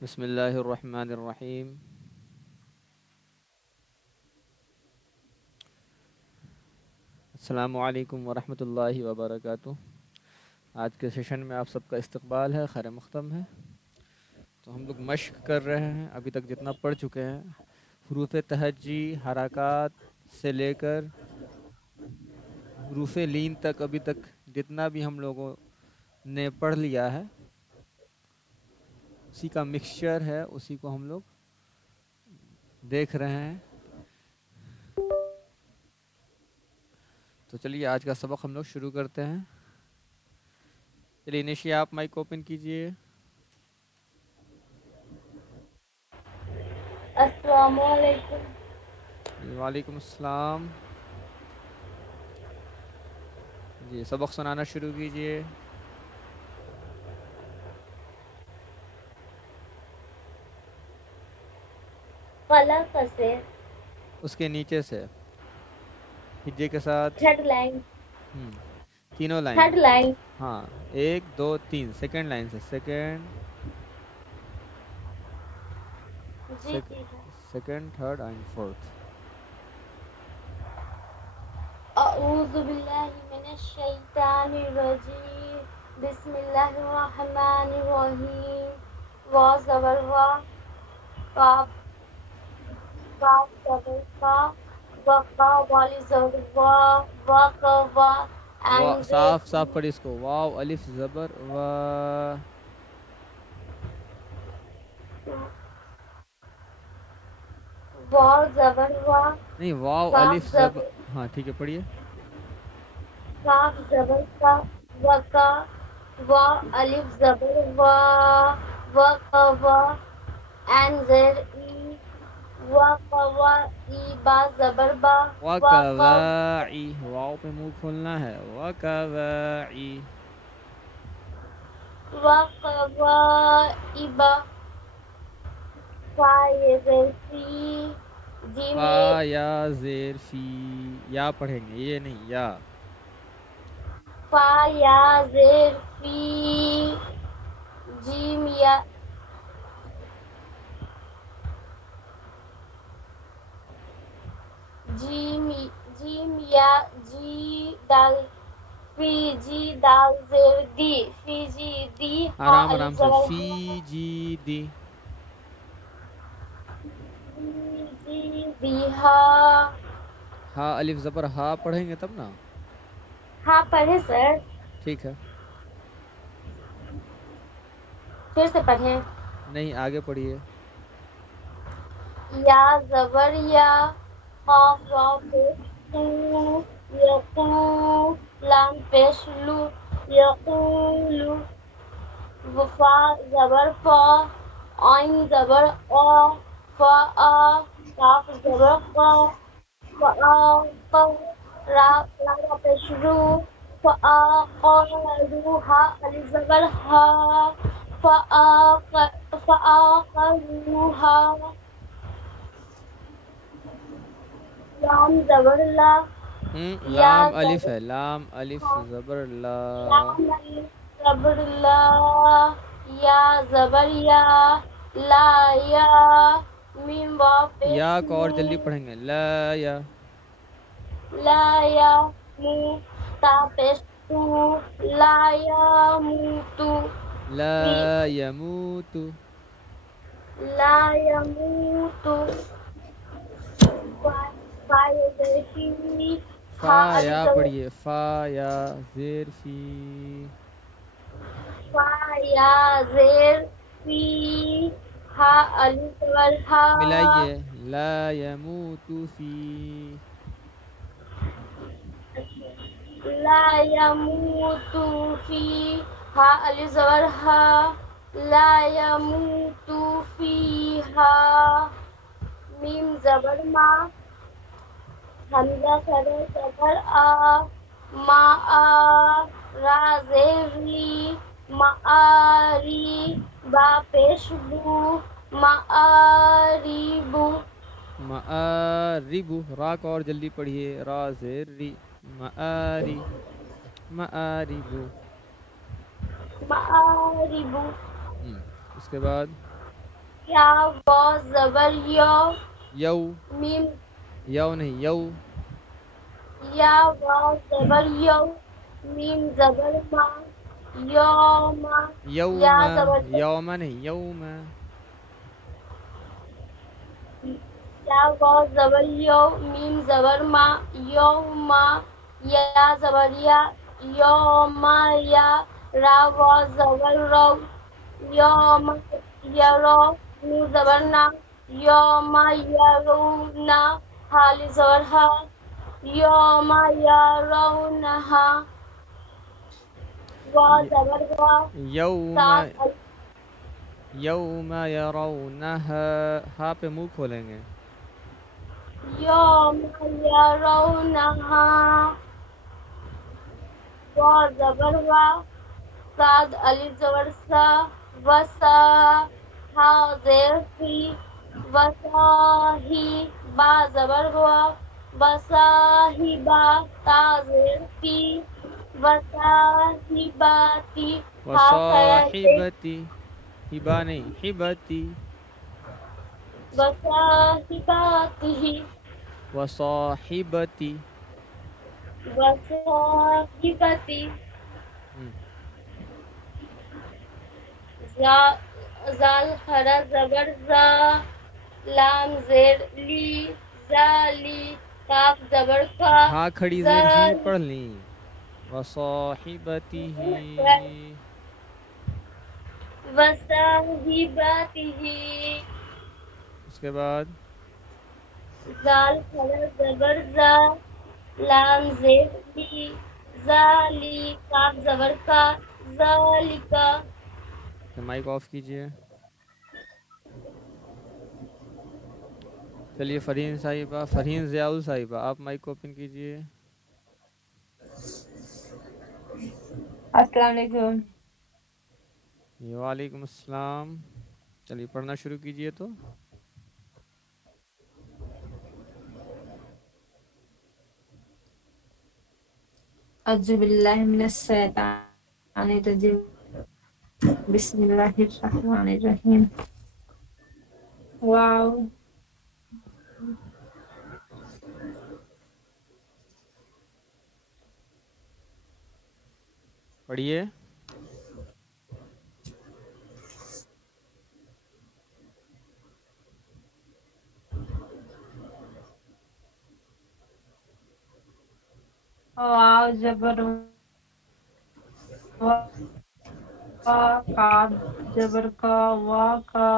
بسم اللہ الرحمن الرحیم۔ السلام علیکم ورحمۃ اللہ وبرکاتہ۔ آج کے سیشن میں آپ سب کا استقبال ہے، خیر مقدم ہے۔ تو ہم لوگ مشق کر رہے ہیں، ابھی تک جتنا پڑھ چکے ہیں حروف تہجی حرکات سے لے کر حروف لین تک، ابھی تک جتنا بھی ہم لوگوں نے پڑھ لیا ہے اسی کا مکسچر ہے، اسی کو ہم لوگ دیکھ رہے ہیں۔ تو چلیے آج کا سبق ہم لوگ شروع کرتے ہیں۔ چلیے نشیا آپ مائک اوپن کیجئے۔ السلام علیکم۔ وعلیکم السلام۔ جی سبق سنانا شروع کیجئے۔ قلق سے اس کے نیچے سے ہجے کے ساتھ تھرڈ لائن تینوں لائن۔ تھرڈ لائن ہاں 1 2 3 سیکنڈ لائن سے جی جی سیکنڈ تھرڈ اینڈ فورتھ۔ اعوذ باللہ من الشیطان الرجیم، بسم اللہ الرحمن الرحیم۔ وا زبر وا، قاف قاف زبر قا، وقا والی زبر وا، وقا وا اینڈ صاف صاف پڑھی اس کو، واو الف زبر و۔ وا زبر وا، نہیں واو قاف الف زبر، زبر ہاں ٹھیک ہے پڑھیے۔ قاف زبر کا، وقا وا الف زبر وا، وقا وا اینڈ زیر ای، وقا وا ای با زبر با، وقا وَكَوَاعِي، واو پہ منہ کھولنا ہے، وَكَوَاعِي۔ وقا وا ای با، فائے زیر فی، جی میں فا یا زیر فی، یا پڑھیں گے یہ نہیں یا۔ فا یا زیر فی، جیم یا جیم یا جی دال، فی جی دال زیر دی، فی جی دی ہا آرام الف آرام سے، زبر فی ہا، جی دی۔ فی جی دی ہا، ہا الف زبر ہا پڑھیں گے تب نا۔ ہاں پڑھے سر، ٹھیک ہے، پھر سے پڑھیں۔ نہیں آگے پڑھیے۔ یا زبر یا، قاف واو پیش قو، یقو لام پیش لو، یقولو، فا زبر فا، عین زبر آ، فا آ، کاف زبر قا، فا قا، را پیش رو، فا قا رو، ہا الف زبر ہا، فا قا ہا، لام زبر لا، یا لام الف زبر ہے، لام الف ہا، زبر لا۔ لام الف زبر لا، یا زبر یا، لا یا، میم واو پیش یا کو اور مو، جلدی پڑھیں گے، لا یا۔ لا یا مو، تا پیش تو، لا یا مو تو، لا یموت۔ لا یموت، فائے زرفی، فا ہا الف یا زبر پڑھیے، فا یا زیر فی۔ فا یا زیر فی، ہا الف زبر ہا، ملائیے، لا یموت فی۔ لا یموت فی، ہا الف زبر ہا، لا یموت فیہا، میم زبر ما، حمزہ سر زبر آ، ما آ، را زیر ری، معاری، با پیش بو، معاریبو، معارب، را کو اور جلدی پڑھیے، را زیر ری، معاری، معارب۔ معاریبو، اس کے بعد या व जबर यो यौ, मीम यौ नहीं यौ, या व जबर यो मीम जबर मा योमा या यौम, जबर यौम नहीं यौम, या व जबर यो मीम जबर मा योमा या जबर या योमा या रा व जबर रो योम यरो नु जबर ना योमा यरूना हाली जबर हा योमा यरौनहा व जबर व यौम, सात यौम यरौनहा, हा पे मुंह खोलेंगे, यौम यरौनहा व जबर व साद अलिफ जबर सा वसा हा जेर फी वसाही बा जबर हुआ वसाहिबा ता जेर फी वसाहिबाती हा खड़ा से वसाहिबती, हिबा नहीं हिबती, वसाहिबातिही वसाहिबती, वसाहिबती हम्म, जाल खरा जबर जा लाम जेर ली जाली काफ जबर का हा खड़ी जेर ही जाल पढ़ ली, वसाहिबतीही, वसाहिबातिही उसके बाद जाल खरा जबर जा लाम जेर ली जाली काफ जबर का जालिका माइक ऑफ कीजिए। चलिए फरहीन साहिबा, फरहीन ज़ियाउल साहिबा, आप माइक ओपन कीजिए। अस्सलाम वालेकुम। वालेकुम अस्सलाम। चलिए पढ़ना शुरू कीजिए तो। अज़्ज़ु बिल्लाहि मिनश शैतानिर रजीम। बिस्मिल्लाहिर रहमानिर रहीम। वाव पढ़िए। वाव जबर वा काफ जबर का वा का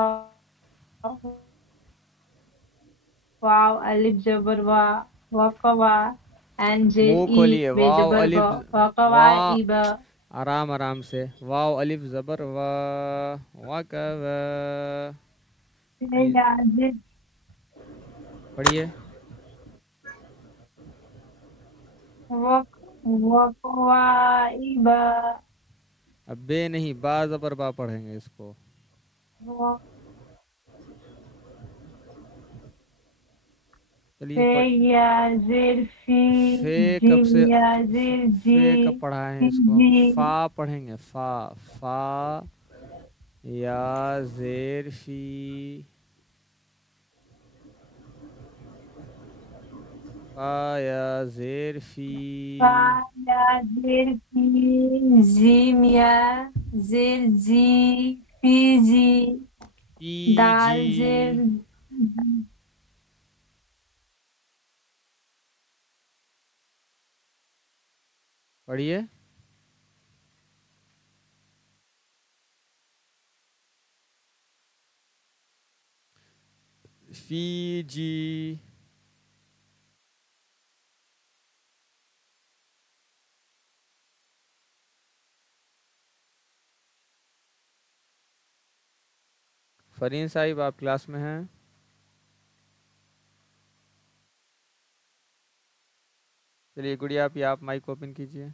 वाव अलिफ जबर वा वकवा एंड जेर मुंह ई खोलिए। बे वाव जबर अलिफ, व वकवा वाह, इबा आराम आराम से। वाव अलिफ ज़बर वा का पढ़िए। वकवा इबा अब बे नहीं, बा ज़बर बा पढ़ेंगे इसको। चलिए फे पढ़। या जेर फी फे कब से, जीम या जेर जी फे कब पढ़ा है फी इसको? जी फा पढ़ेंगे, फा, फा या जेर फी, फा या जेर फी, फा या जेर फी जीम या जेर जी फी जी पी दाल जी, जेर पढ़िए। फी जी, फरीन साहिब आप क्लास में हैं? चलिए गुड़िया आप माइक ओपन कीजिए।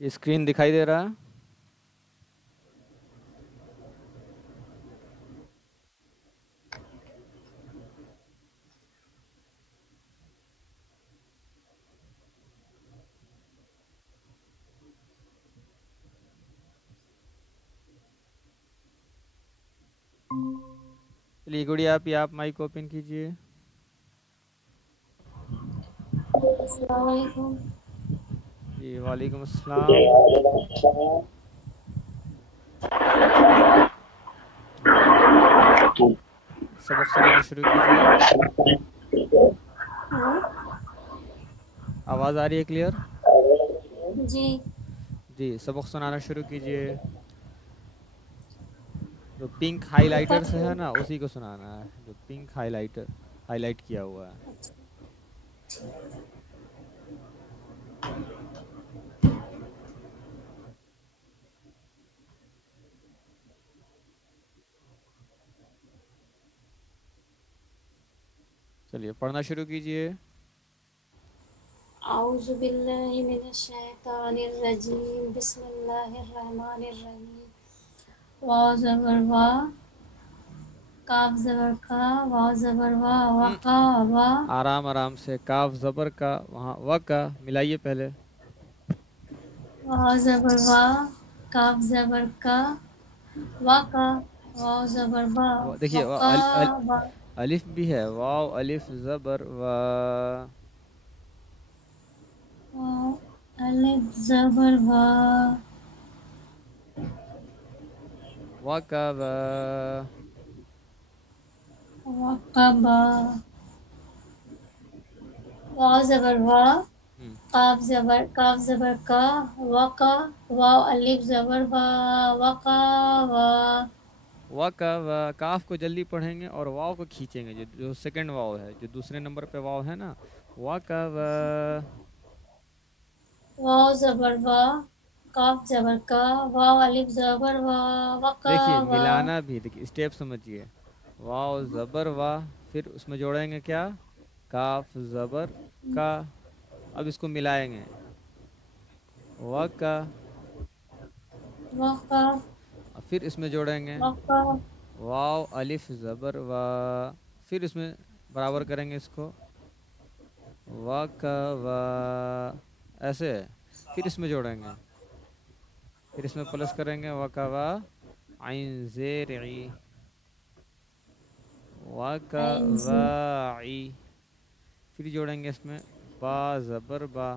ये स्क्रीन दिखाई दे रहा है? चलिए गुड़िया आप माइक ओपन कीजिए। अस्सलाम वालेकुम। जी वालेकुम अस्सलाम। जी सबक सुनाना शुरू कीजिए। आवाज़ आ रही है क्लियर? जी जी सबक सुनाना शुरू कीजिए। जो पिंक हाइलाइटर से है ना उसी को सुनाना है, जो पिंक हाईलाइट किया हुआ है। चलिए पढ़ना शुरू कीजिए। औज़ु बिल्लाहि मिनश शैतानिर रजीम, बिस्मिल्लाहिर रहमानिर रहीम। वाव ज़बर वा, काफ ज़बर का, वाव ज़बर वा, वका वा। आराम आराम से, काफ ज़बर का, वहाँ व का मिलाइए पहले। वाव ज़बर वा, काफ ज़बर का, वका, वाव ज़बर वा, देखिए वका वा। अलिफ भी है, वाव अलिफ ज़बर वा, अलिफ ज़बर वा, वकबा, वकबा, वाव ज़बर वा, काफ ज़बर का, वका, वाव अलिफ ज़बर वा, वका वा। वकबा। काफ को जल्दी पढ़ेंगे और वाव को खींचेंगे, जो सेकंड वाव है, जो दूसरे नंबर पे वाव है ना, वकबा। वाव ज़बर वा, काफ ज़बर का, वाव अलिफ ज़बर वा, वका देखिए वा। मिलाना भी, देखिए स्टेप समझिए। वाव ज़बर वा, फिर उसमें जोड़ेंगे क्या, काफ ज़बर का। अब इसको मिलाएंगे, वका, वका, फिर इसमें जोड़ेंगे वका, वाव अलिफ ज़बर वा, फिर इसमें बराबर करेंगे इसको, वका वा, ऐसे। फिर इसमें जोड़ेंगे, फिर इसमें प्लस करेंगे, वका वा आइन ज़ेर ई, वका वाई। फिर जोड़ेंगे इसमें बा ज़बर बा,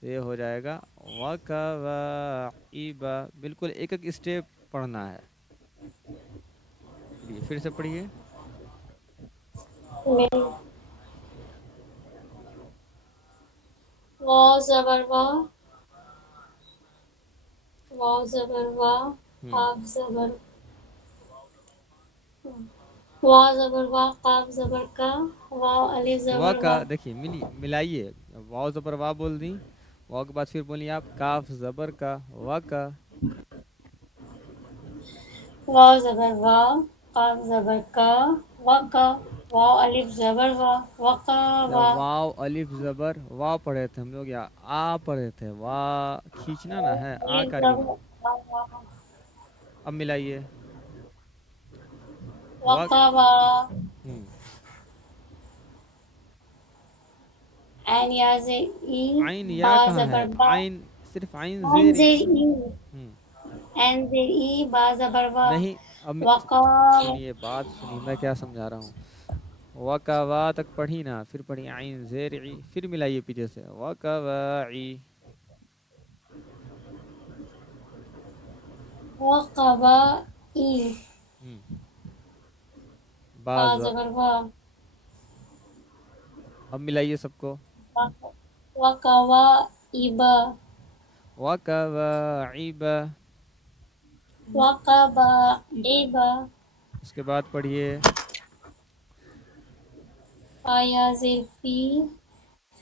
तो ये हो जाएगा वका वाई बा। बिल्कुल एक एक स्टेप पढ़ना है। चलिए फिर से पढ़िए। वाव ज़बर वा, वाव ज़बर वा, काफ ज़बर, वाव ज़बर वा, काफ ज़बर का, वाव अलिफ वा ज़बर का वा। देखिए मिलाइए, वाव ज़बर वा बोल दी, वाव के बाद फिर बोलिए आप काफ ज़बर का, वा का, वाव ज़बर वा, काफ ज़बर का, वा का, वाव अलिफ ज़बर वा, वका वा। वाव अलिफ ज़बर वा पढ़े थे हम लोग, या आ पढ़े थे, वा खींचना ना है, आ का नहीं। अब मिलाइए, वका वा। आइन या से ई, आइन या बा कहाँ है, ज़बर बा, आइन सिर्फ आइन आइन ज़ेर से ई। ई, आइन से ई, बा ज़बर बा, नहीं, अब वका। सुनिए, बात सुनिए, मैं क्या समझा रहा हूँ। वकवा तक पढ़ी ना, फिर पढ़ी आइन ज़ेर ई, फिर मिलाइए पीछे से, वकवाई, वकवाई, बा बा ज़बर बा, अब मिलाइए सबको, वकवाइबा, वकवाइबा। वकवाइबा। उसके बाद पढ़िए, आया ज़ेफ़ी,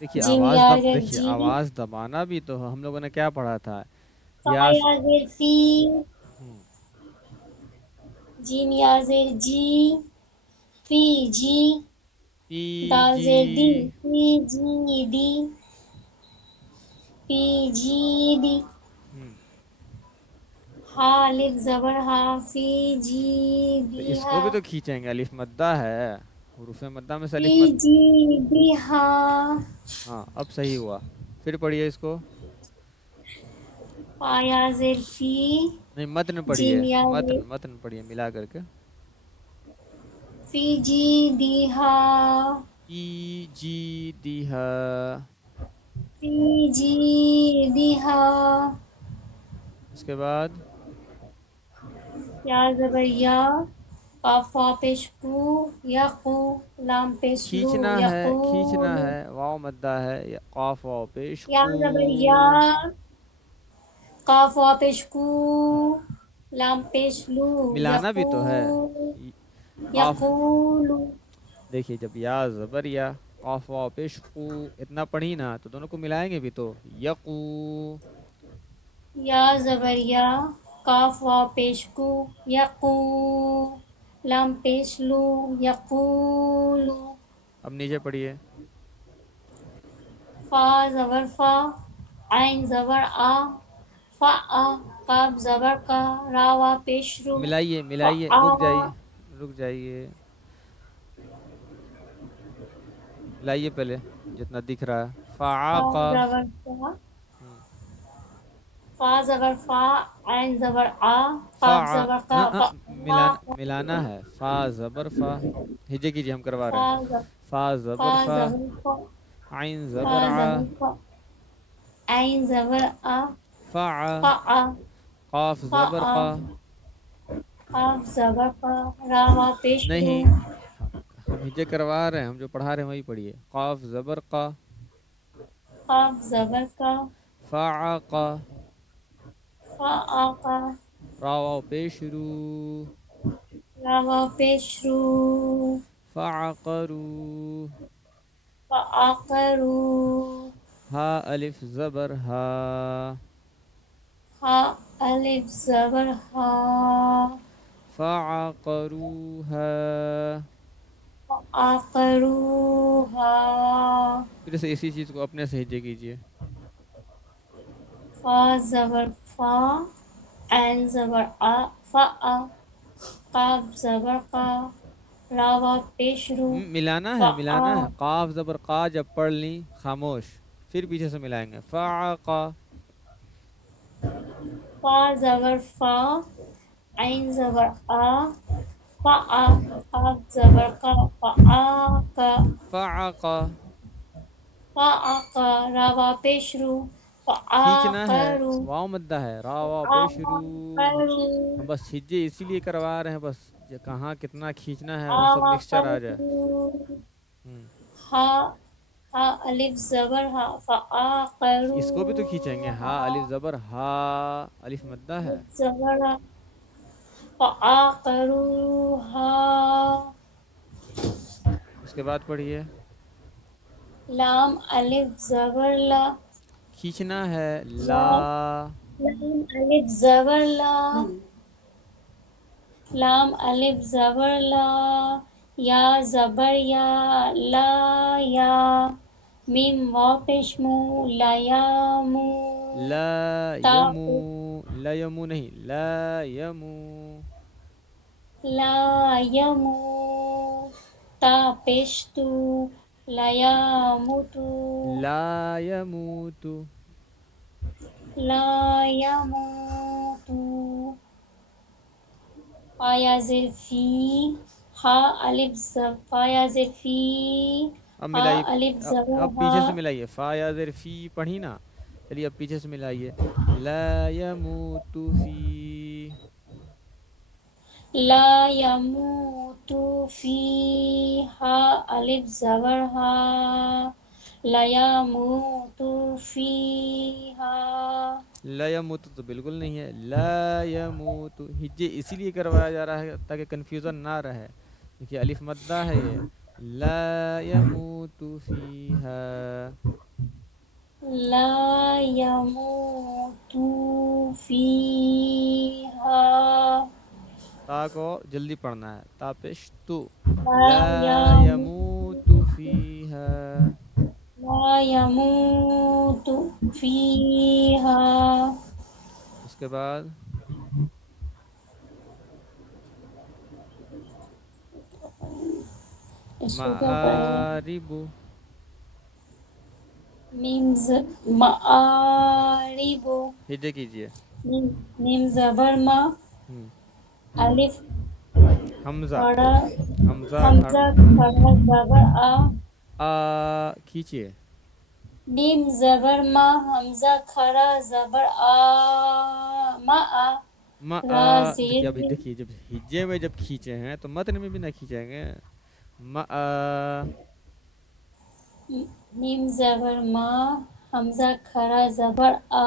देखिए जिम या ज़ेर देखिए जी, आवाज़ दबाना भी तो हम लोगों ने क्या पढ़ा था, यास। आया ज़ेफ़ी, जिम या ज़ेर जी, फी जी, पी दाल जी, ज़ेर दी, फी जी दी, फी जी दी। हा अलिफ ज़बर हा फी जी तो बिहा इसको भी तो खींचेंगे, अलिफ मद्दा है, हुरूफ मद्दा में से फी अलिफ मद। जी बिहा हाँ अब सही हुआ, फिर पढ़िए इसको। फा या ज़ेर फी नहीं मतन पढ़िए, जीम या मतन ज़ेर मतन पढ़िए मिला करके। फी जी दिहा ई जी दीहा। फी जी दिहा उसके बाद या ज़बर या काफ वा पेश कू यकू लाम पेश लू खींचना है, खींचना यकूलू है, वाव मद्दा है, या काफ वाव पेश या कू। ज़बर या काफ वा पेश कू लाम पेश लू मिलाना भी तो है। काफ, यकूलू देखिए जब या ज़बर या काफ वाव पेश कू इतना पढ़ी ना, तो दोनों को मिलाएंगे भी तो यकू। या ज़बर या काफ वा पेश कू यकू लाम पेश लू यकूलू अब नीचे पढ़िए। फा ज़बर फा आइन ज़बर आ फा आ काफ ज़बर का रावा पेश रू मिलाइए फा मिलाइए, आ रुक जाइए, रुक जाइए, मिलाइए पहले जितना दिख रहा है। काफ फ़ाक़ा। ज़बर फा हम्म, फा ज़बर फा आइन ज़बर आ काफ फ़ा ज़बर का मिलाना है। फ़ा ज़बर फ़ा, हिजे कीजिए, हम करवा रहे फा हैं। ज़बर फ़ा ज़बर फ़ा, फा आइन फा ज़बर आ, ज़बर फा आइन ज़बर आ फ़ा, फा आ क़ाफ फा ज़बर आ क़ा। काफ ज़बर का रावा पेश रू नहीं, हम हिजे करवा रहे हैं, हम जो पढ़ा रहे हैं वही पढ़िए। क़ाफ ज़बर क़ा, काफ ज़बर का फ़ाक़ा, फा आ का रा वाव पेश रू, रावा पेश रू फ़अक़रू, फा आ करू हा अलिफ ज़बर हा, हा अलिफ ज़बर हा फ़अक़रूहा। आकरूहा फिर से इसी चीज़ को अपने से हिज्जे कीजिए। फा ज़बर फा ऐन ज़बर आ फा आ काफ ज़बर का रावा पेश रू मिलाना फा है, आ मिलाना है। काफ ज़बर का जब पढ़ ली खामोश, फिर पीछे से मिलाएंगे। फ़अक़ा, फा ज़बर फा ऐन ज़बर आ फा आ काफ ज़बर का फा आ का फ़अक़ा। फा आ का रावा पेश रू फा आ खींचना है, करू वाव मद्दा है, रा वाव आ पेश रू। करू हम बस हिज्जे इसीलिए करवा रहे हैं, बस ये कहाँ कितना खींचना है वो सब आ मिक्सचर आ जाए। करू हम्म, हा हा अलिफ ज़बर हा फा आ करू इसको भी तो खींचेंगे। हा अलिफ ज़बर हा, अलिफ मद्दा है। ज़बर हा फा आ करू हा उसके बाद पढ़िए। लाम अलिफ ज़बर ला खींचना है, ला, लाम अलिफ ज़बर ला लाम अलिफ ज़बर ला या ज़बर या ला या मीम वाव पेश मू लायामू ला ता यमू, ला यमू नहीं, ला यमू, ला यमू ता पेश तू लायामुतू ला यमूतु, ला यमूतू फाया ज़ेर फी हा अलिफ ज़ फाया ज़ेर फी अब हा मिलाइए। अलिफ ज़बर अब हा पीछे से मिलाइए। फा या ज़ेर फी पढ़ी ना, चलिए अब पीछे से मिलाइए। ला यमूतु फी, ला यमूतू फी हा अलिफ ज़बर हा ला यमूतू फी हा ला यमूतु तो बिल्कुल नहीं है। ला यमूतु हिज्जे इसीलिए करवाया जा रहा है ताकि कन्फ्यूज़न ना रहे। देखिए अलिफ मद्दा है ये। ला यमूतु फीहा, ला यमूतू फीहा ता को जल्दी पढ़ना है। ता पेश तु, ला ला यमूतु फीहा। यमूतू फीहा उसके बाद اس کو کیا پڑھیں گے؟ معارب. معارب. ہجے کیجئے. میم زبر ما، الف حمزہ کھڑا، حمزہ حمزہ کھڑا زبر آ، کھیچئے. میم زبر ما، حمزہ کھڑا زبر آ، ما آ، را زیر دیکھیے ابھی دیکھیے جب ہجے میں جب کھینچے ہیں تو متن میں بھی نہ کھینچیں گے. میم زبر ما، حمزہ کھڑا زبر آ،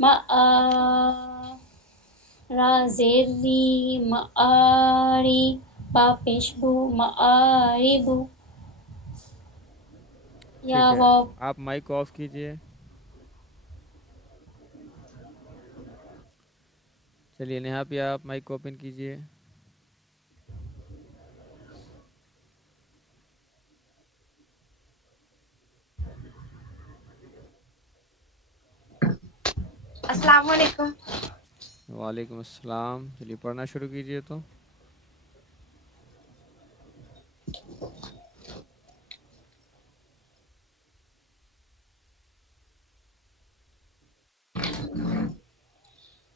ما آ، را زیر ری، معاری، با پیشبو معاربو. یا ٹھیک ہے واو. آپ مائک کو آف کیجئے. چلیے نیہا پہ آپ مائک کو اوپن کیجئے. السلام علیکم. وعلیکم السلام. چلیے پڑھنا شروع کیجئے تو.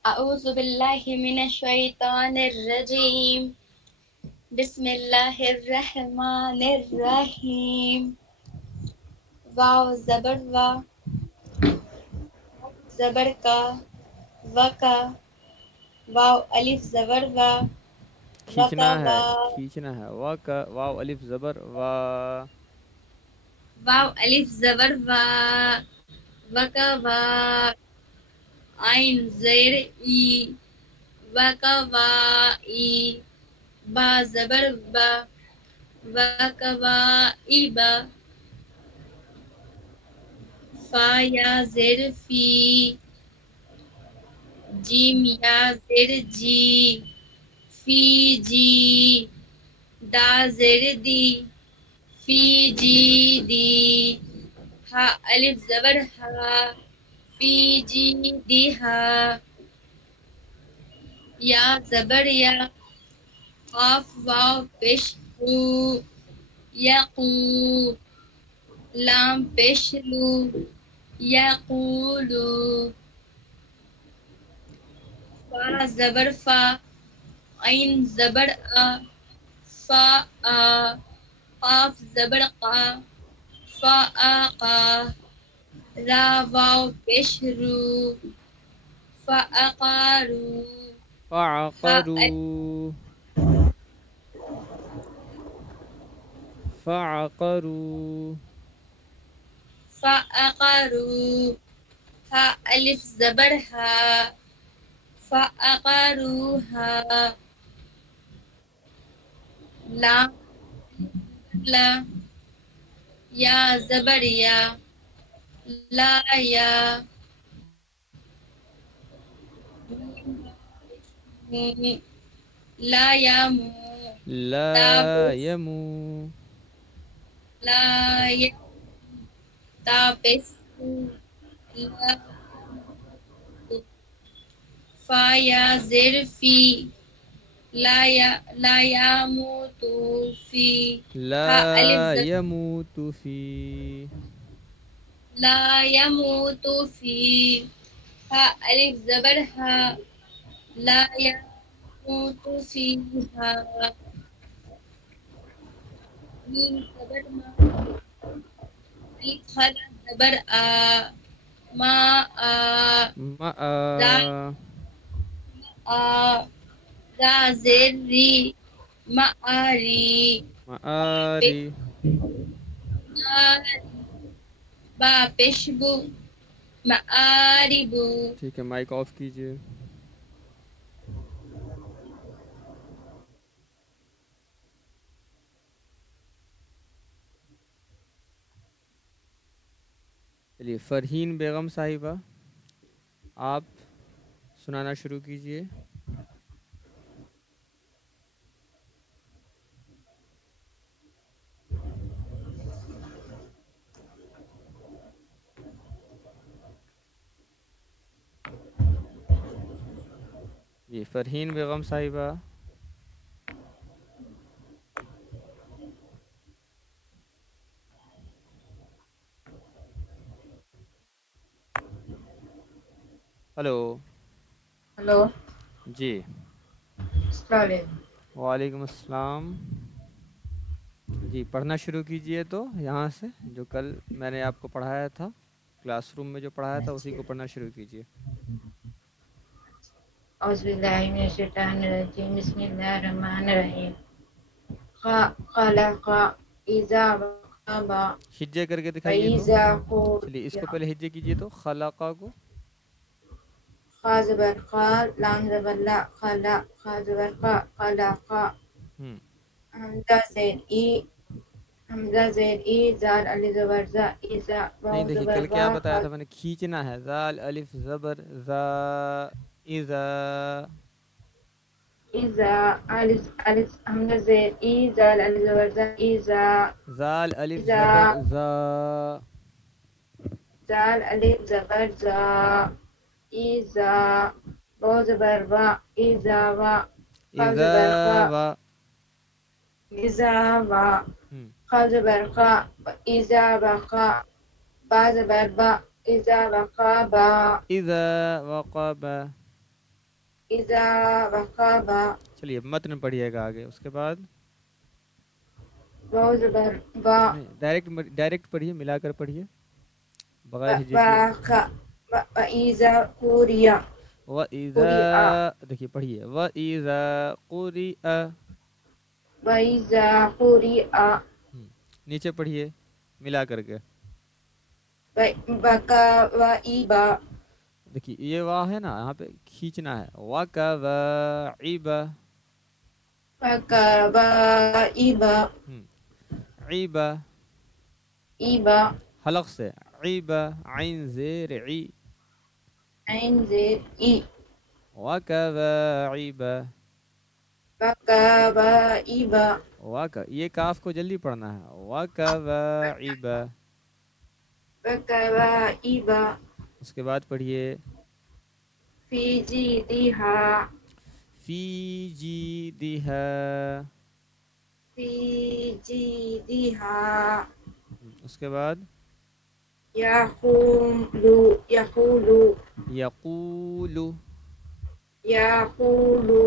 اعوذ باللہ من الشیطان الرجیم. بسم اللہ الرحمن الرحیم. واو زبر وا، زبر کا، وکا، واو الف زبر وا، وکا وا، کھینچنا ہے واو الف زبر وا. واو الف زبر وا، وکا وا، عین زیر ای، وکا وا ای، با زبر با، وکا وا ای با، فا یا زیر فی، جیم یا زیر جی، فی جی، دا زیر دی، فی جی دی، ہا الف زبر ہا، فی جی دی ہا، یا زبر یا، قاف واو پیش قو، یقو، لام پیش لو، یقولو، فا زبر فا، عین زبر آ، فا آ، قاف زبر قا، فا آ قا، را واو پیش رو، فا اقارو، فعقروا فعقروا. فا اقارو، ہا الف زبر ہا، فا اقاروہا، لام لا، یا زبر یا، لا یا، لا یا مو، لا يمو. لا یا، تاپس، لا، فا یا زیر فی، لا یاموتو فی، ہا الف لا زبر، يموت في. لا یموتو فی، ہا الف زبر ہا، لا یموتو فیہا، میم زبر ما، الف خلا زبر آ، ما آ، ماء را آ، را زیر ری، معاری، مآری. با پیشبو، معاربو. ٹھیک ہے مائک آف کیجئے. چلیے فرحین بیگم صاحبہ آپ سنانا شروع کیجئے. جی فرحین بیگم صاحبہ. हेलो। हेलो, जी। अस्सलाम वालेकुम। वालेकुम अस्सलाम। जी, पढ़ना शुरू कीजिए तो यहाँ से, जो कल मैंने आपको पढ़ाया था, क्लासरूम में जो पढ़ाया था उसी को पढ़ना शुरू कीजिए। औज़ुबिल्लाहि मिनश्शैतानिर्रजीम, बिस्मिल्लाहिर्रहमानिर्रहीम। खलक़ इज़ा वक़ब हिज्जे करके व दिखाइए तो। इज़ा चलिए, क़ुरिया। इसको पहले हिज्जे कीजिए तो, खलक़ा को। ख़ा ज़बर ख़ा, लाम ज़बर ला, खला, ख़ा ज़बर ख़ा, खलक़ा। हम्म। हमज़ा ज़ेर ई, हमज़ा ज़ेर ई, ज़ाल अलिफ ज़बर ज़ा, इज़ा, नहीं, वाव देखिए ज़बर कल क्या वा, बताया था मैंने, खींचना है, जाल अलिफ ज़बर ज़ा, इज़ा। इज़ा, अलिफ हमज़ा ज़ेर ई, ज़ाल अलिफ ज़बर ज़ा, इज़ा, जाल अलिफ इज़ा, ज़बर ज़ा, ज़ाल अलिफ ज़बर ज़ा, इज़ा, वाव ज़बर वा, इज़ा वा, क़ाफ इज़ा ज़बर क़ा, वा। इज़ा वा, हम्म। क़ाफ ज़बर क़ा, इज़ा वक़ा, बा ज़बर बा, इज़ा वक़बा, इज़ा वक़ब। इज़ा वक़बा, चलिए, मतन पढ़िएगा आगे, उसके बाद। वाव ज़बर वा, नहीं, डायरेक्ट पढ़िए, मिलाकर पढ़िए, बगैर हिज्जे किए। वाक़ा, व इज़ा क़ुरिया, व क़ुरिआ, इज़ा, देखिए पढ़िए, व इज़ा क़ुरिअ। व इज़ा क़ुरिआ, नीचे पढ़िए, मिला करके। वका व इबा, देखिए ये वाह है ना, यहाँ पे खींचना है, वा का वा इबा। वका व इबा, इबा, इबा, हलक से, इबा, आइन ज़ेर ई, ऐन ज़ेर ई, वा का वा इबा। वका व इबा, वा का, ये काफ को जल्दी पढ़ना है, वा का वा इबा। वका व इबा, उसके बाद पढ़िए, फी जीदिहा, फी जी दिहा। फी जीदिहा, उसके बाद यक़ूलु, यक़ूलु, यक़ूलु, यक़ूलु,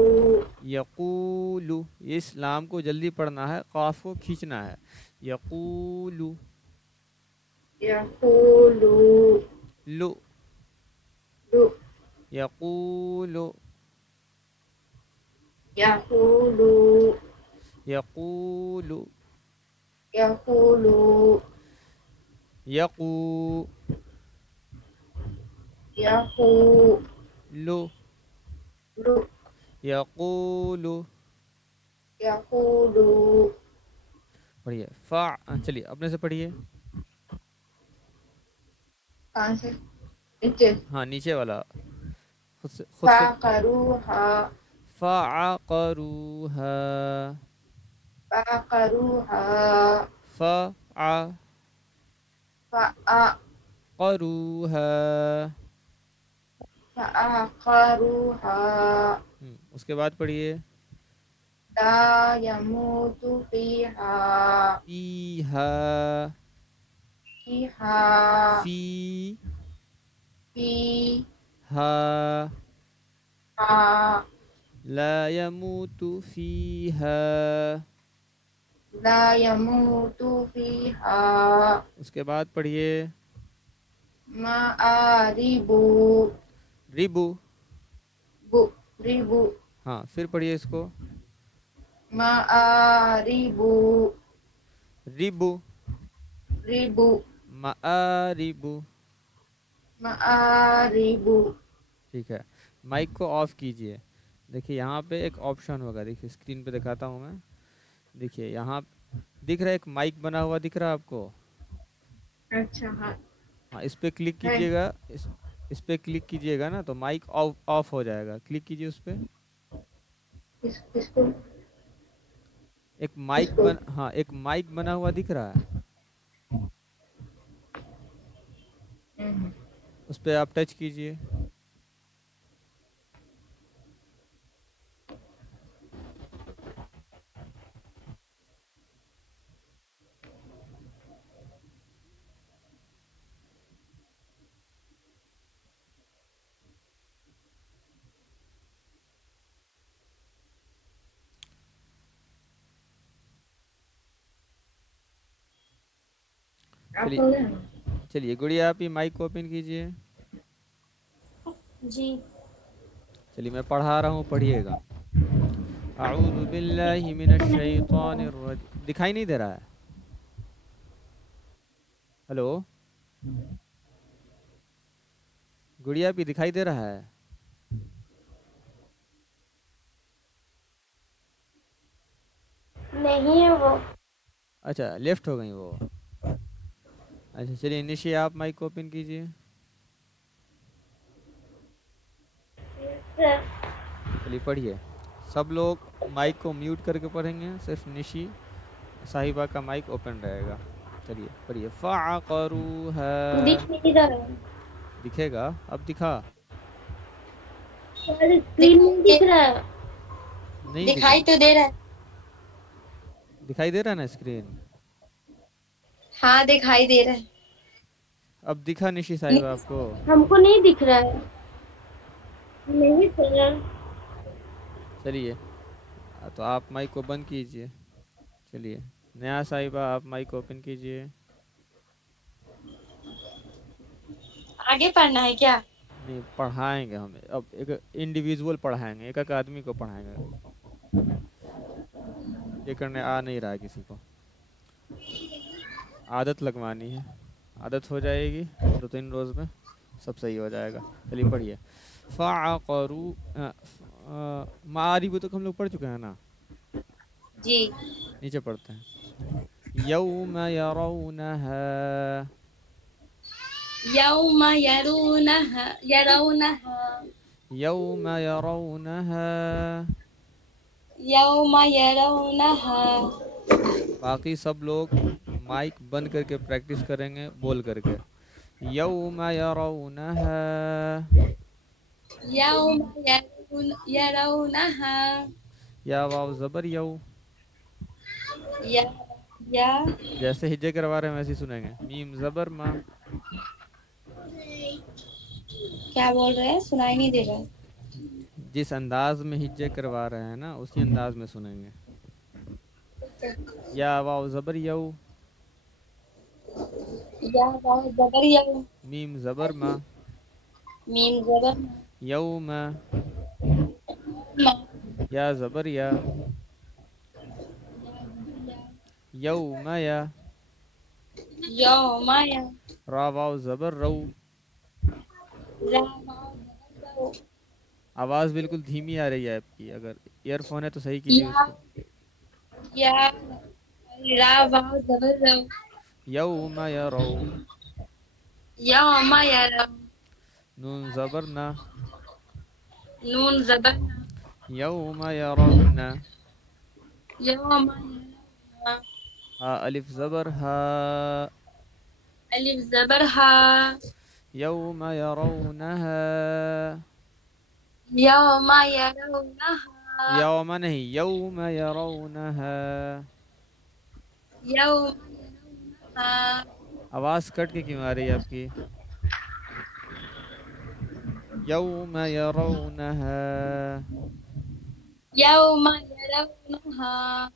यक़ूलु, ये इस्लाम को जल्दी पढ़ना है, काफ को खींचना है, यक़ूलु, यक़ूलु, लु, लु, यक़ूलु, यक़ूलु, यक़ूलु, यक़ूलु, यक़ू, यक़ूलु, लु, यक़ूलु। यक़ूलु, पढ़िए, फ़ा, चलिए अपने से पढ़िए। कहाँ से? नीचे। हाँ, नीचे वाला, खुद से। फ़क़रूहा, फ़अक़रूहा, फ़क़रूहा, फ़अक़रूहा। फ़अक़रूहा, उसके बाद पढ़िए, ला यमूतु फ़ीहा, फ़ीहा, फ़ीहा, फ़ीहा, फ़ीहा, ला यमूतु फ़ीहा। ला यमूतु फ़ीहा, उसके बाद पढ़िए, मआरिबु, रिबु। रिबु, हाँ, फिर पढ़िए इसको, मआरिबु, रिबु, रिबु, मआरिबु। मआरिबु। ठीक है, माइक को ऑफ कीजिए। देखिए यहाँ पे एक ऑप्शन होगा, देखिए स्क्रीन पे दिखाता हूँ मैं। देखिए यहाँ दिख रहा है, एक माइक बना हुआ दिख रहा है आपको। अच्छा, हाँ। हाँ, इस पे क्लिक कीजिएगा, इस पे क्लिक कीजिएगा ना तो माइक ऑफ हो जाएगा। क्लिक कीजिए उस पे। इसको एक माइक हाँ, एक माइक बना हुआ दिख रहा है, उस पे आप टच कीजिए। चलिए चलिए गुड़िया आप ही माइक को ओपन कीजिए। जी। चलिए मैं पढ़ा रहा हूँ, पढ़िएगा। अऊज़ु बिल्लाहि मिनश शैतानिर रजीम। दिखाई नहीं दे रहा है? हेलो गुड़िया भी दिखाई दे रहा है? नहीं है वो। अच्छा लेफ्ट हो गई वो। अच्छा चलिए निशी आप माइक को ओपन कीजिए। सर। चलिए पढ़िए। सब लोग माइक को म्यूट करके पढ़ेंगे, सिर्फ निशी साहिबा का माइक ओपन रहेगा। चलिए पढ़िए। फ़अक़रूहा। दिख नहीं रहा है दिखेगा अब? दिखा सर, स्क्रीन नहीं दिख रहा है। नहीं? दिखाई तो दे रहा है। दिखाई दे रहा है ना स्क्रीन? हाँ दिखाई दे रहा है। अब दिखा निशी साहिबा आपको? हमको नहीं दिख रहा है। नहीं सर। चलिए तो आप माइक को बंद कीजिए। चलिए नया साहिबा आप माइक ओपन कीजिए। आगे पढ़ना है क्या? नहीं पढ़ाएंगे हमें, अब एक इंडिविजुअल पढ़ाएंगे, एक एक आदमी को पढ़ाएंगे। ये करने आ नहीं रहा है किसी को, आदत लगवानी है। आदत हो जाएगी 2-3 रोज़ में सब सही हो जाएगा। चलिए पढ़िए। फ़अक़रू मारिब तो हम लोग पढ़ चुके हैं ना? जी। नीचे पढ़ते हैं। यौम यरौनहा। यौम यरूनहा यरौनहा यौम यरौनहा। यौम यरौनहा। बाकी सब लोग माइक बंद करके प्रैक्टिस करेंगे बोल करके। यौम यरौनहा। यौम यरौनहा। या वाव ज़बर यौ। या जैसे हिज्जे करवा रहे हैं वैसे ही सुनेंगे। मीम ज़बर मा। क्या बोल रहे हैं? सुनाई नहीं दे रहा है। जिस अंदाज में हिज्जे करवा रहे हैं ना उसी अंदाज में सुनेंगे। या वाव ज़बर यौ। या वाव ज़बर यौ। मीम ज़बर मा। मीम ज़बर यौम। मा। या ज़बर या। यौम या। यौम या। रा वाव ज़बर रौ। रा वाव ज़बर रौ। आवाज़ बिल्कुल धीमी आ रही है आपकी, अगर ईयरफोन है तो सही कीजिए उसको। या रा वाव ज़बर रौ। यौम यरौ। यौम यरौ। नून ज़बर ना। नून ज़बर ना। यौम यरौना। यौम यरौना। हा अलिफ ज़बर हा। अलिफ ज़बर हा। यौम यरौनहा। यौम यरौनहा। यौम नहीं, यौम यरौनहा। यौम यरौनहा। आवाज़ कट के क्यों आ रही है आपकी? यौम यरौनहा। यौम यरौनहा।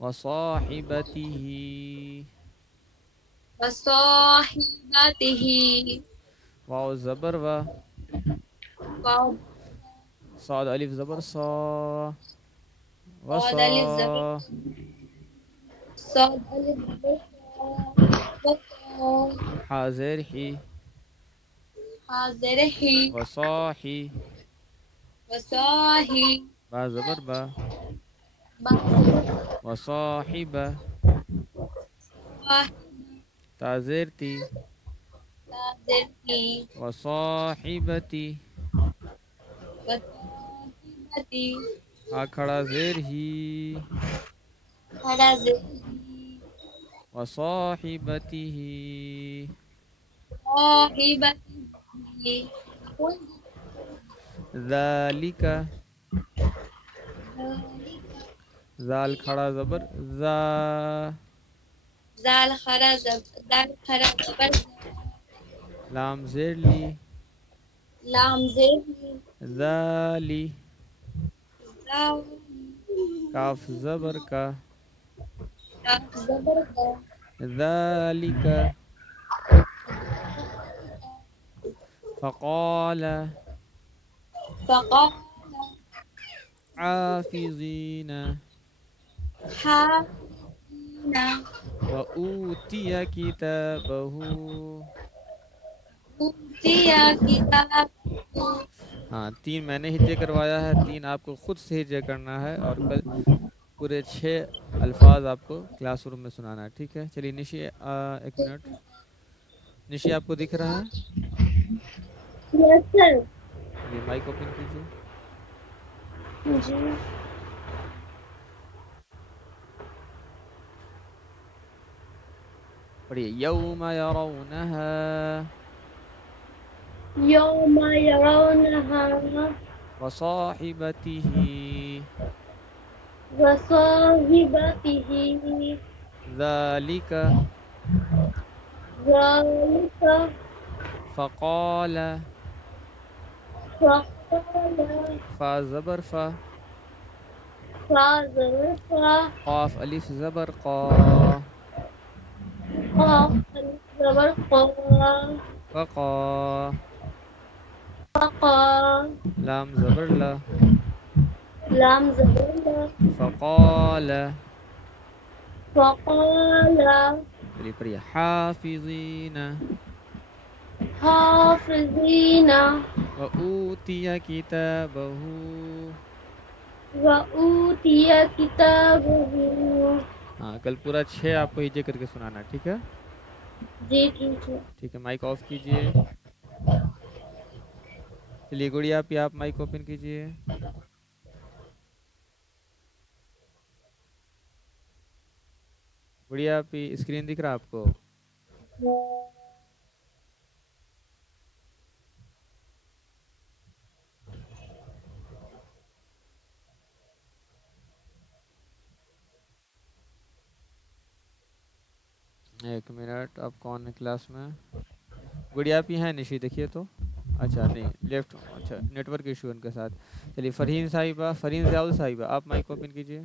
वसाहिबतिही। वसाहिबतिही। वाव ज़बर वा। वाव साद अलिफ ज़बर सा। साद अलिफ ज़बर साद अलिफ ज़बर सा। हाज़िर ही। हाज़िर ही। वसाही। वसाही। बा ज़बर बा। वसाहिबा। ताज़िर ती। ताज़िर ती। वसाहिबती। वसाहिबती। आ खड़ा ज़ेर ही। खड़ा ज़ेर ही। वसाहिबतिही। साहिबती। ज़ालिका। ज़ाल खड़ा ज़बर ज़ा। ज़ाल खड़ा ज़बर लाम ज़ेर ली। लाम ज़ेर ली। ज़ाली। ज़ाल काफ ज़बर का। काफ ज़बर का। ज़ालिका। فقال فقال حافظين حافظين وأوتي كتابه. أوتي كتابه. ہاں 3 میں نے ہجے کروایا ہے، 3 آپ کو خود سے ہجے کرنا ہے، اور کل پورے 6 الفاظ آپ کو کلاس روم میں سنانا ہے، ٹھیک ہے؟ چلیے نشی ایک منٹ، نشی آپ کو دکھ رہا ہے؟ یس سر. چلیے مائک اوپن کیجیے. جی. پڑھیے یوم یرونہا یوم یرونہا وصاحبتہ وصاحبتہ ذالک ذالک فقال فقال فا زبر فا فازر قاف الف زبر قا قاف زبر قا فقا فقا لام زبر لا لام زبر لا فقال. فقال چلیے پڑھیے حافظین حافظین وأوتي كتابه. وأوتي کتابہ. ہاں کل پورا 6 آپ کو ہجے کر کے سنانا، ٹھیک ہے؟ جی ٹھیک ہے. ٹھیک ہے، مائک آف کیجئے. چلیے گڑیا پہ آپ مائک اوپن کیجئے. گڑیا پہ اسکرین دکھ رہا آپ کو؟ ایک منٹ، آپ کون ہے کلاس میں؟ گڑیا پہ ہیں نشی دیکھیے تو. اچھا نہیں لیفٹ، اچھا نیٹ ورک ایشو ان کے ساتھ. چلیے فرحین صاحبہ، فرحین ضیاء صاحبہ آپ مائک اوپن کیجئے.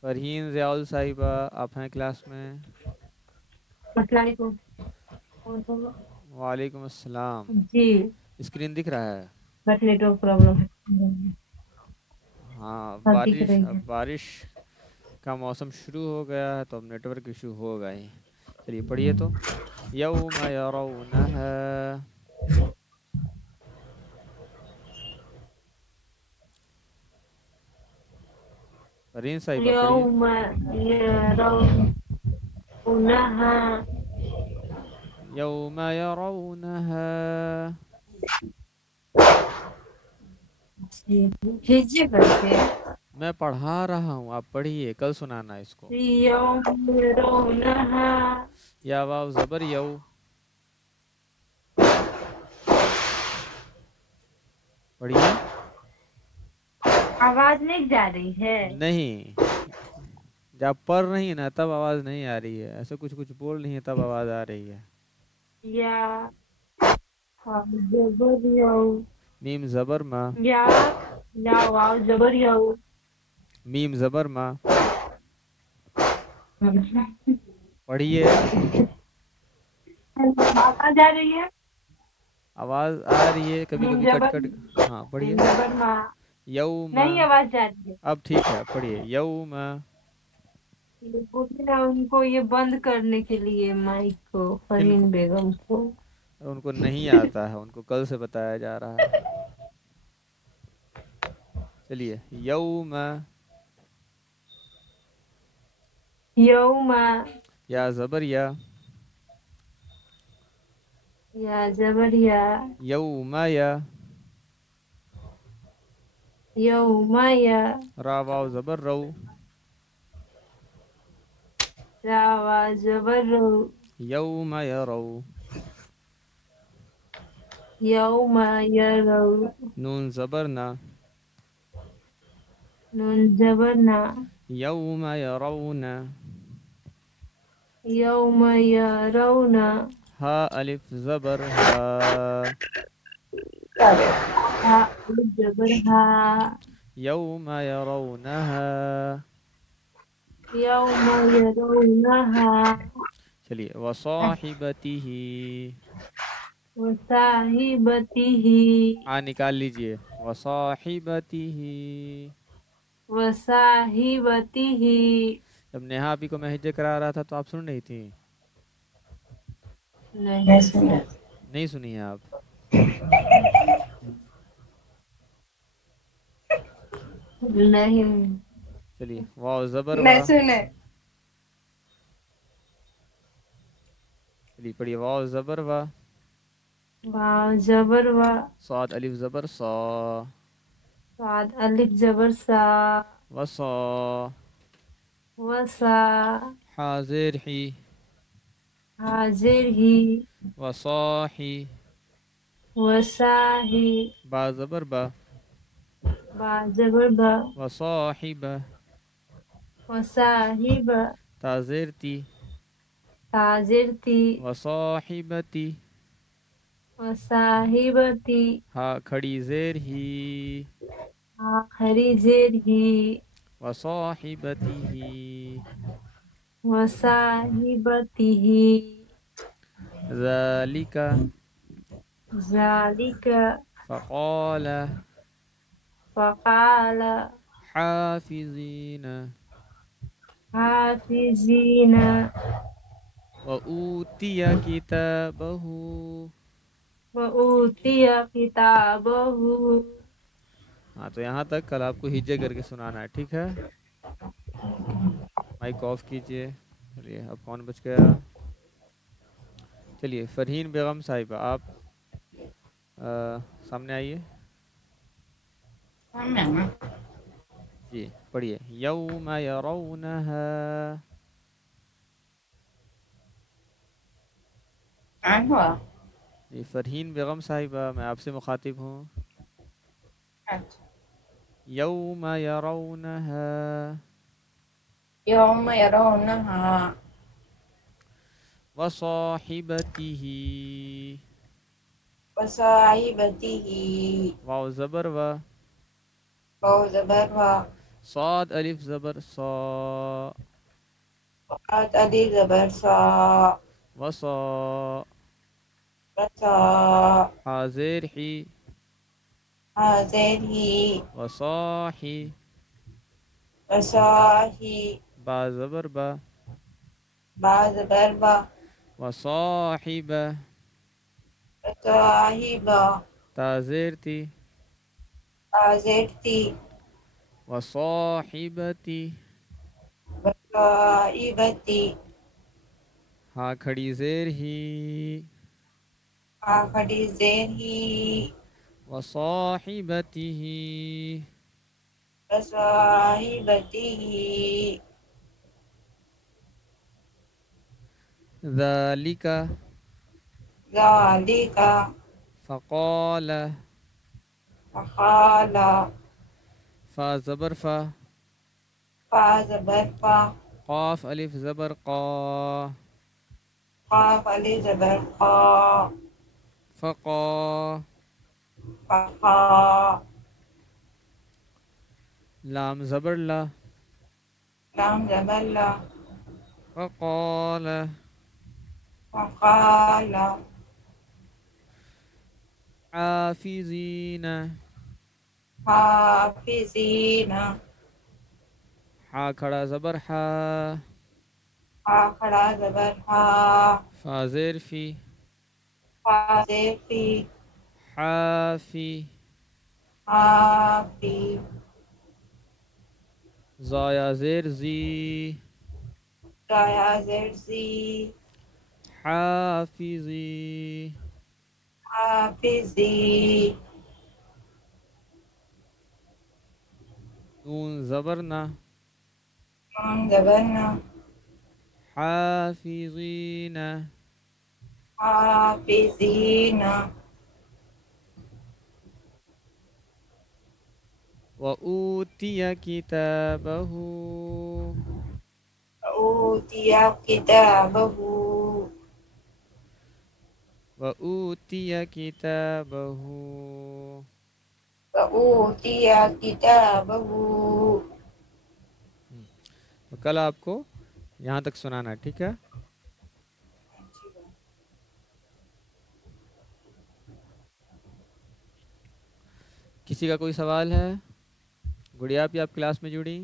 فرحین ضیاء صاحبہ آپ ہیں کلاس میں؟ السلام علیکم. وعلیکم السلام. جی اسکرین دکھ رہا ہے؟ بس نیٹ ورک پرابلم ہے. ہاں اب دکھ رہی ہے. بارش کا موسم شروع ہو گیا ہے تو اب نیٹ ورک ایشو ہوگا ہی. چلیے پڑھیے تو. یوم یرونہا فرحین صاحبہ پڑھیے. یوم یرونہا یوم یرونہا. بھیجیے کر کے. میں پڑھا رہا ہوں، آپ پڑھیے، کل سنانا اس کو. یوم یرونہا یا واو زبر یو. پڑھیے. آواز نہیں جا رہی ہے؟ نہیں، جب پڑھ رہی ہے نا تب آواز نہیں آ رہی ہے، ایسے کچھ بول رہی ہے تب آواز آ رہی ہے. یا زبر یو. میم زبر ما. یا واو زبر یو. میم زبر ما. پڑھیے. آواز آ رہی ہے؟ آواز آ رہی ہے کبھی کبھی کٹ کٹ. ہاں پڑھیے. یوم. نہیں آواز جا رہی ہے. اب ٹھیک ہے پڑھیے. یوم. ان کو یہ بند کرنے کے لیے مائک کو، فرحین بیگم کو. ان کو نہیں آتا ہے، ان کو کل سے بتایا جا رہا ہے. چلیے یوم. یوم. یا زبر یا. یا زبر یا. یوم یا. یوم یا. را واو زبر رو. را واو زبر رو. یوم یرو. یوم یرو. نون زبر نا. نون زبر نا. یوم یرون. یوم یرون. ہا الف زبر ہا. ہا زبر ہا. یوم یرونہا. يوم يرونها چلیے وصاحبته، وصاحبته نکال لیجئے وصاحبته. وصاحبته. جب نیہا آپ کو میں ہجے کرا رہا تھا تو آپ سن رہی تھی؟ نہیں نہیں سنی ہے آپ؟ نہیں چلیے واو زبر وا، میں سنے چلیے پڑھیے واو زبر وا، واو زبر وا، صاد الف زبر صا، صاد الف زبر سا، وصا، وسا، حاضر حی، حاضر ہی، وصاحی، وصاحی، با زبر با، با زبر با، وصاحبہ، وصاحب، تازر تی، تاجر تی، وصاحبتی، وصاحبتی، ہا کھڑی زیر ہی، آخری زیر ہی، وصاحبتہ، وصاحبتہ، ذالک، ذالک، فقال فقال حافظین، حافظین، وأوتی کتابہ. وأوتی کتابہ. ہاں تو یہاں تک کل آپ کو ہجے کر کے سنانا ہے، ٹھیک ہے؟ مائک آف کیجئے. چلیے اب کون بچ گیا؟ چلیے فرحین بیگم صاحبہ آپ سامنے آئیے. جی پڑھیے یوم یرونہا. جی فرحین بیگم صاحبہ میں آپ سے مخاطب ہوں. یوم یرونہا، یوم یرونہا، وصاحبتہ، وصاحبتہ، واو زبر و، واو زبر وا، صاد الف زبر صا، صاد الف زبر صا، وصا، وصا، حاضر حی، حاضر ہی، وصاحی، وصاحی، با زبر با، با زبر با، وصاحبہ، وصاحبہ، تازیر تی، حاضر تی، وصاحبتی، وصاحبتی، ہاں کھڑی زیر ہی، آخری زیر ہی، وصاحبتہ، وصاحبتہ، ذالک، ذالک، فقال، فقال، فا زبر فا، فا زبر فا، قاف الف زبر قا، قاف الف زبر قا، فقا، فقا، لام زبر لا، لام زبر لا، فقال، فقال، حافظین، حافظین، ہا کھڑا زبر حا، ہا کھڑا زبر ہا، فا زیر فی، فا زیر فی، حافی، حافی، زایا زیر زی، زایا زیر زی، حافظی، حافظی، نون زبر نا، نون زبر نا، حافظین، حافظین، وأوتی کتابہ، اوتی کتابہ، وأوتی کتابہ. اوتی کتابہ، اور کل آپ کو یہاں تک سنانا ہے، ٹھیک ہے؟ کسی کا کوئی سوال ہے؟ گڑیا بھی آپ کلاس میں جڑی؟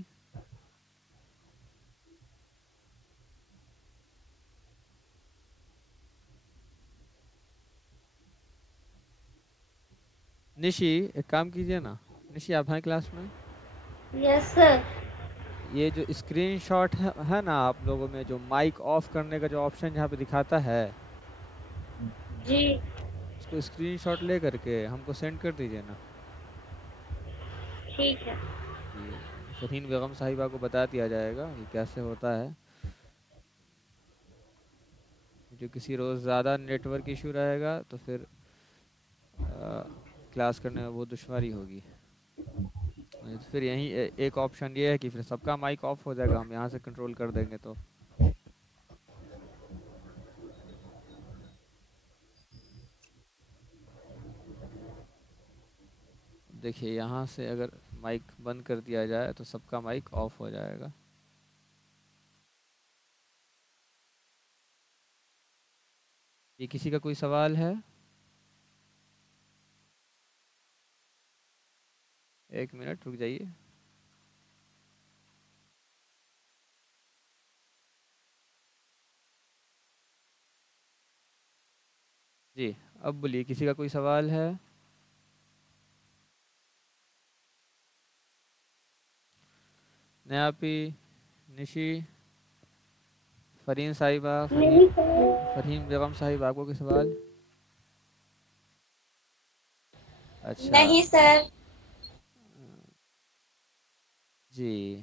نشی ایک کام کیجئے نا، نشی آپ ہیں کلاس میں؟ یس سر. یہ جو اسکرین شاٹ ہے نا آپ لوگوں میں، جو مائک آف کرنے کا جو آپشن یہاں پہ دکھاتا ہے، جی اس کو اسکرین شاٹ لے کر کے ہم کو سینڈ کر دیجئے نا. ٹھیک ہے. جی فرحین بیگم صاحبہ کو بتا دیا جائے گا کہ کیسے ہوتا ہے. جو کسی روز زیادہ نیٹ ورک ایشو رہے گا تو پھر کلاس کرنے میں بہت دشواری ہوگی. پھر یہیں ایک آپشن یہ ہے کہ پھر سب کا مائک آف ہو جائے گا، ہم یہاں سے کنٹرول کر دیں گے. تو دیکھیے یہاں سے اگر مائک بند کر دیا جائے تو سب کا مائک آف ہو جائے گا. یہ کسی کا کوئی سوال ہے؟ ایک منٹ رک جائیے. جی اب بولیے، کسی کا کوئی سوال ہے؟ نیاپی، نشی، فرین صاحبہ، فرحین بیگم صاحب، آپ کو کوئی سوال؟ اچھا نہیں سر. جی